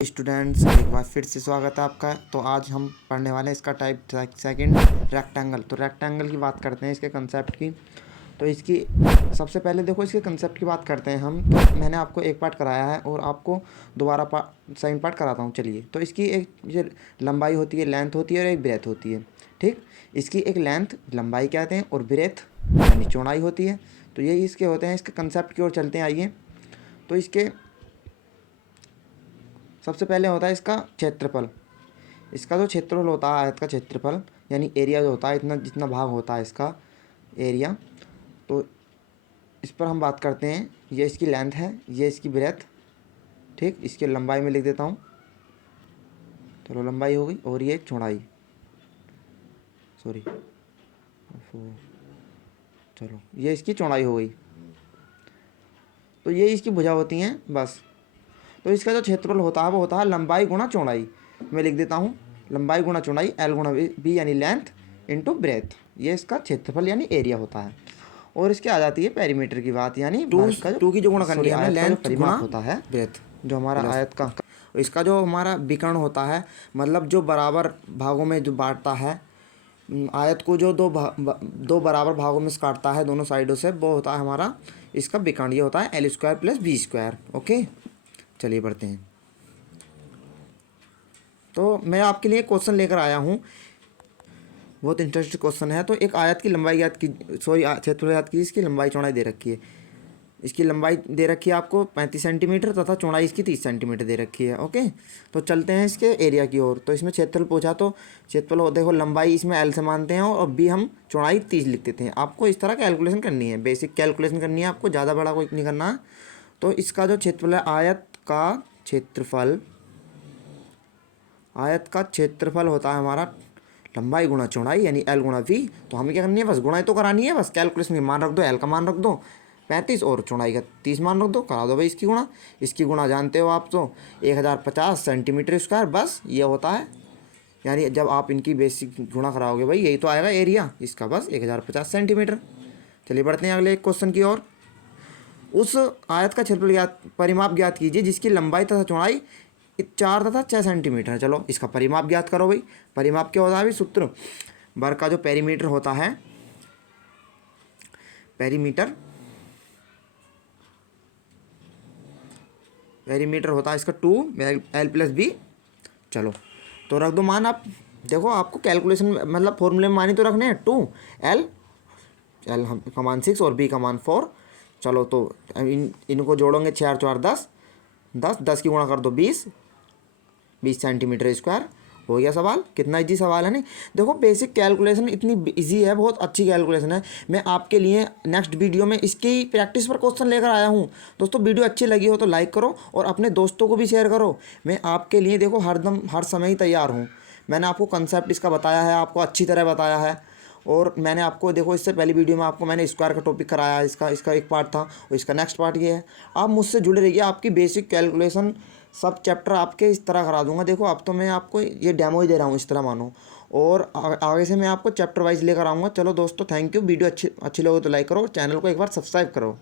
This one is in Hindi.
स्टूडेंट्स, एक बार फिर से स्वागत है आपका। तो आज हम पढ़ने वाले हैं इसका टाइप सेकंड रेक्टेंगल। तो रेक्टेंगल की बात करते हैं, इसके कंसेप्ट की। तो इसकी सबसे पहले देखो इसके कंसेप्ट की बात करते हैं हम। तो मैंने आपको एक पार्ट कराया है और आपको दोबारा सेकंड पार्ट कराता हूँ। चलिए, तो इसकी एक ये लंबाई होती है, लेंथ होती है और एक ब्रेथ होती है। ठीक, इसकी एक लेंथ लंबाई कहते हैं और ब्रेथ यानी चौड़ाई होती है। तो यही इसके होते हैं। इसके कंसेप्ट की ओर चलते हैं, आइए। तो इसके सबसे पहले होता है इसका क्षेत्रफल। इसका जो क्षेत्रफल होता है, आयत का क्षेत्रफल यानी एरिया जो होता है, इतना जितना भाग होता है इसका एरिया। तो इस पर हम बात करते हैं। ये इसकी लेंथ है, ये इसकी ब्रेथ। ठीक, इसकी लंबाई में लिख देता हूँ। चलो, लंबाई हो गई और ये चौड़ाई, सॉरी, चलो ये इसकी चौड़ाई हो गई। तो ये इसकी भुजा होती हैं बस। तो इसका जो क्षेत्रफल होता है वो होता है लंबाई गुणा चौड़ाई। मैं लिख देता हूँ लंबाई गुणा चौड़ाई, एल गुणा बी यानी लेंथ इंटू ब्रेथ। ये इसका क्षेत्रफल यानी एरिया होता है। और इसके आ जाती है पेरीमीटर की बात, यानी टू की जो गुणा करनी है, लेंथ परिमाप होता है ब्रेथ, जो हमारा आयत का। इसका जो हमारा विकर्ण होता है, मतलब जो बराबर भागों में जो बांटता है आयत को, जो दो बराबर भागों में काटता है दोनों साइडों से, वो होता है हमारा इसका विकर्ण। ये होता है L square plus B square. Okay, चलिए बढ़ते हैं। तो मैं आपके लिए क्वेश्चन लेकर आया हूँ, बहुत इंटरेस्टिंग क्वेश्चन है। तो एक आयत की लंबाई याद की, सॉरी क्षेत्रफल याद की, इसकी लंबाई चौड़ाई दे रखी है। इसकी लंबाई दे रखी है आपको 35 सेंटीमीटर तथा चौड़ाई इसकी 30 सेंटीमीटर दे रखी है। ओके, तो चलते हैं इसके एरिया की ओर। तो इसमें क्षेत्रफल पूछा, तो क्षेत्रफल देखो लंबाई इसमें एल से मानते हैं और बी हम चौड़ाई 30 लिख देते हैं। आपको इस तरह कैलकुलेशन करनी है, बेसिक कैलकुलेशन करनी है आपको, ज़्यादा बड़ा कोई नहीं करना। तो इसका जो क्षेत्रफल है, आयत का क्षेत्रफल होता है हमारा लंबाई गुणा चौड़ाई यानी एल गुणा वी। तो हमें क्या करनी है, बस गुणाई तो करानी है, बस कैलकुलेशन की मान रख दो, एल का मान रख दो 35 और चौड़ाई का 30 मान रख दो, करा दो भाई इसकी गुणा। इसकी गुणा जानते हो आप, तो 1050 सेंटीमीटर स्क्वायर, बस ये होता है। यानी जब आप इनकी बेसिक गुणा कराओगे भाई, यही तो आएगा एरिया इसका, बस 1050 सेंटीमीटर। चलिए बढ़ते हैं अगले एक क्वेश्चन की ओर। उस आयत का क्षेत्रफल परिमाप ज्ञात कीजिए जिसकी लंबाई तथा चौड़ाई 4 तथा 6 सेंटीमीटर है। चलो इसका परिमाप ज्ञात करो भाई। परिमाप क्या होता है भाई, सूत्र वर्ग का जो पेरीमीटर होता है, पेरीमीटर होता है इसका 2 एल प्लस बी। चलो तो रख दो मान। आप देखो, आपको कैलकुलेशन मतलब फॉर्मूले में मान ही तो रखने हैं। 2 एल का मान 6 और बी का मान 4। चलो तो इनको जोड़ोगे, 4 4 10, 10 की गुणा कर दो 20 सेंटीमीटर स्क्वायर। हो गया सवाल। कितना इजी सवाल है नहीं। देखो बेसिक कैलकुलेशन इतनी इजी है, बहुत अच्छी कैलकुलेशन है। मैं आपके लिए नेक्स्ट वीडियो में इसकी प्रैक्टिस पर क्वेश्चन लेकर आया हूँ। दोस्तों वीडियो अच्छी लगी हो तो लाइक करो और अपने दोस्तों को भी शेयर करो। मैं आपके लिए देखो हर समय ही तैयार हूँ। मैंने आपको कंसेप्ट इसका बताया है, आपको अच्छी तरह बताया है। और मैंने आपको देखो, इससे पहली वीडियो में आपको मैंने स्क्वायर का टॉपिक कराया है, इसका एक पार्ट था और इसका नेक्स्ट पार्ट ये है। आप मुझसे जुड़े रहिए, आपकी बेसिक कैलकुलेशन सब चैप्टर आपके इस तरह करा दूंगा। देखो अब तो मैं आपको ये डेमो ही दे रहा हूँ, इस तरह मानो। और आगे से मैं आपको चैप्टर वाइज लेकर आऊँगा। चलो दोस्तों, थैंक यू। वीडियो अच्छी लगे तो लाइक करो और चैनल को एक बार सब्सक्राइब करो।